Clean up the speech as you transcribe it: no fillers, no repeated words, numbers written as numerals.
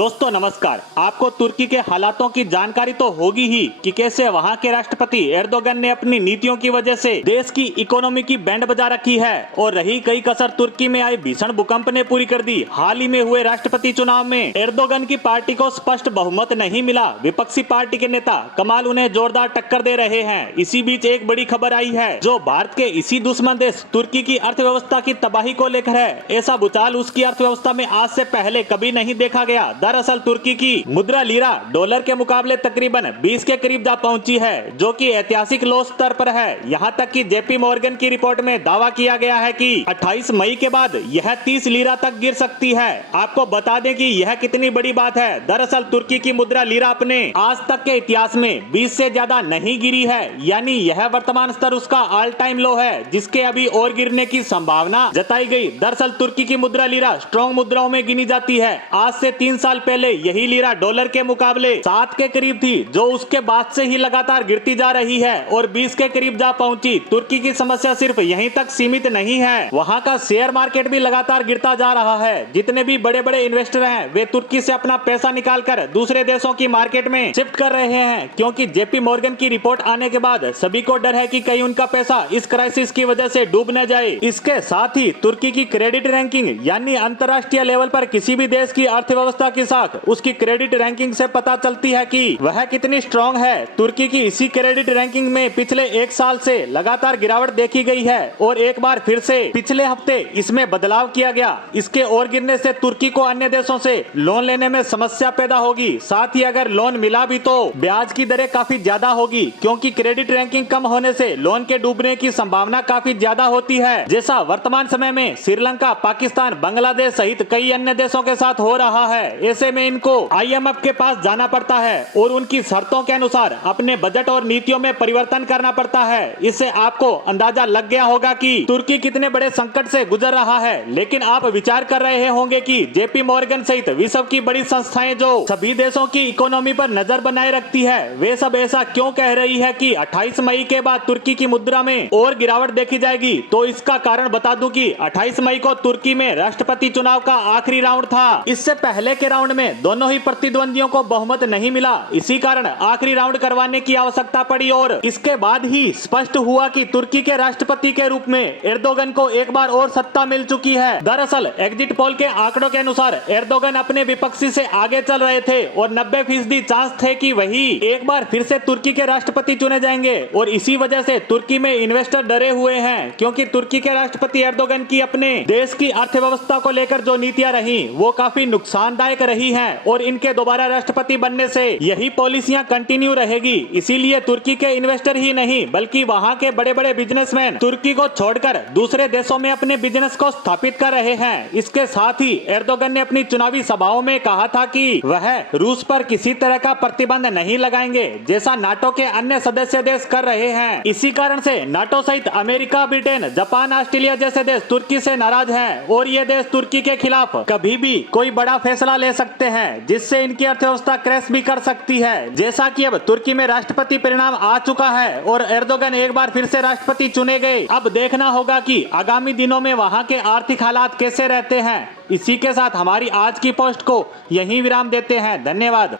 दोस्तों नमस्कार। आपको तुर्की के हालातों की जानकारी तो होगी ही कि कैसे वहां के राष्ट्रपति एर्दोगन ने अपनी नीतियों की वजह से देश की इकोनॉमी की बैंड बजा रखी है और रही कई कसर तुर्की में आए भीषण भूकंप ने पूरी कर दी। हाल ही में हुए राष्ट्रपति चुनाव में एर्दोगन की पार्टी को स्पष्ट बहुमत नहीं मिला। विपक्षी पार्टी के नेता कमाल उन्हें जोरदार टक्कर दे रहे हैं। इसी बीच एक बड़ी खबर आई है जो भारत के इसी दुश्मन देश तुर्की की अर्थव्यवस्था की तबाही को लेकर है। ऐसा भूचाल उसकी अर्थव्यवस्था में आज से पहले कभी नहीं देखा गया। दरअसल तुर्की की मुद्रा लीरा डॉलर के मुकाबले तकरीबन 20 के करीब जा पहुंची है, जो कि ऐतिहासिक लो स्तर पर है। यहां तक कि जेपी मॉर्गन की रिपोर्ट में दावा किया गया है कि 28 मई के बाद यह 30 लीरा तक गिर सकती है। आपको बता दें कि यह कितनी बड़ी बात है। दरअसल तुर्की की मुद्रा लीरा अपने आज तक के इतिहास में 20 से ज्यादा नहीं गिरी है, यानी यह वर्तमान स्तर उसका ऑल टाइम लो है, जिसके अभी और गिरने की संभावना जताई गई। दरअसल तुर्की की मुद्रा लीरा स्ट्रॉन्ग मुद्राओं में गिनी जाती है। आज से 3 साल पहले यही लीरा डॉलर के मुकाबले 7 के करीब थी, जो उसके बाद से ही लगातार गिरती जा रही है और 20 के करीब जा पहुंची। तुर्की की समस्या सिर्फ यहीं तक सीमित नहीं है, वहां का शेयर मार्केट भी लगातार गिरता जा रहा है। जितने भी बड़े बड़े इन्वेस्टर हैं वे तुर्की से अपना पैसा निकालकर दूसरे देशों की मार्केट में शिफ्ट कर रहे हैं, क्योंकि जेपी मॉर्गन की रिपोर्ट आने के बाद सभी को डर है कि कहीं उनका पैसा इस क्राइसिस की वजह से डूब न जाए। इसके साथ ही तुर्की की क्रेडिट रैंकिंग यानी अंतर्राष्ट्रीय लेवल पर किसी भी देश की अर्थव्यवस्था की साख उसकी क्रेडिट रैंकिंग से पता चलती है कि वह कितनी स्ट्रॉन्ग है। तुर्की की इसी क्रेडिट रैंकिंग में पिछले 1 साल से लगातार गिरावट देखी गई है और एक बार फिर से पिछले हफ्ते इसमें बदलाव किया गया। इसके और गिरने से तुर्की को अन्य देशों से लोन लेने में समस्या पैदा होगी। साथ ही अगर लोन मिला भी तो ब्याज की दरें काफी ज्यादा होगी, क्योंकि क्रेडिट रैंकिंग कम होने से लोन के डूबने की संभावना काफी ज्यादा होती है, जैसा वर्तमान समय में श्रीलंका, पाकिस्तान, बांग्लादेश सहित कई अन्य देशों के साथ हो रहा है। ऐसे में इनको IMF के पास जाना पड़ता है और उनकी शर्तों के अनुसार अपने बजट और नीतियों में परिवर्तन करना पड़ता है। इससे आपको अंदाजा लग गया होगा कि तुर्की कितने बड़े संकट से गुजर रहा है। लेकिन आप विचार कर रहे होंगे कि जेपी मॉर्गन सहित विश्व की बड़ी संस्थाएं जो सभी देशों की इकोनॉमी पर नजर बनाए रखती है, वे सब ऐसा क्यों कह रही है कि 28 मई के बाद तुर्की की मुद्रा में और गिरावट देखी जाएगी। तो इसका कारण बता दूं कि 28 मई को तुर्की में राष्ट्रपति चुनाव का आखिरी राउंड था। इससे पहले के राउंड में दोनों ही प्रतिद्वंदियों को बहुमत नहीं मिला। इसी कारण आखिरी राउंड करवाने की आवश्यकता पड़ी और इसके बाद ही स्पष्ट हुआ कि तुर्की के राष्ट्रपति के रूप में एर्दोगन को एक बार और सत्ता मिल चुकी है। दरअसल एग्जिट पोल के आंकड़ों के अनुसार एर्दोगन अपने विपक्षी से आगे चल रहे थे और 90% चांस थे कि वही एक बार फिर से तुर्की के राष्ट्रपति चुने जाएंगे। और इसी वजह से तुर्की में इन्वेस्टर डरे हुए हैं, क्योंकि तुर्की के राष्ट्रपति एर्दोगन की अपने देश की अर्थव्यवस्था को लेकर जो नीतियां रही वो काफी नुकसानदायक रही हैं और इनके दोबारा राष्ट्रपति बनने से यही पॉलिसियां कंटिन्यू रहेगी। इसीलिए तुर्की के इन्वेस्टर ही नहीं बल्कि वहां के बड़े बड़े बिजनेसमैन तुर्की को छोड़कर दूसरे देशों में अपने बिजनेस को स्थापित कर रहे हैं। इसके साथ ही एर्दोगन ने अपनी चुनावी सभाओं में कहा था कि वह रूस पर किसी तरह का प्रतिबंध नहीं लगाएंगे, जैसा नाटो के अन्य सदस्य देश कर रहे हैं। इसी कारण से नाटो सहित अमेरिका, ब्रिटेन, जापान, ऑस्ट्रेलिया जैसे देश तुर्की से नाराज हैं और ये देश तुर्की के खिलाफ कभी भी कोई बड़ा फैसला ले सकते हैं, जिससे इनकी अर्थव्यवस्था क्रैश भी कर सकती है। जैसा कि अब तुर्की में राष्ट्रपति परिणाम आ चुका है और एर्दोगन एक बार फिर से राष्ट्रपति चुने गए। अब देखना होगा कि आगामी दिनों में वहां के आर्थिक हालात कैसे रहते हैं। इसी के साथ हमारी आज की पोस्ट को यहीं विराम देते हैं। धन्यवाद।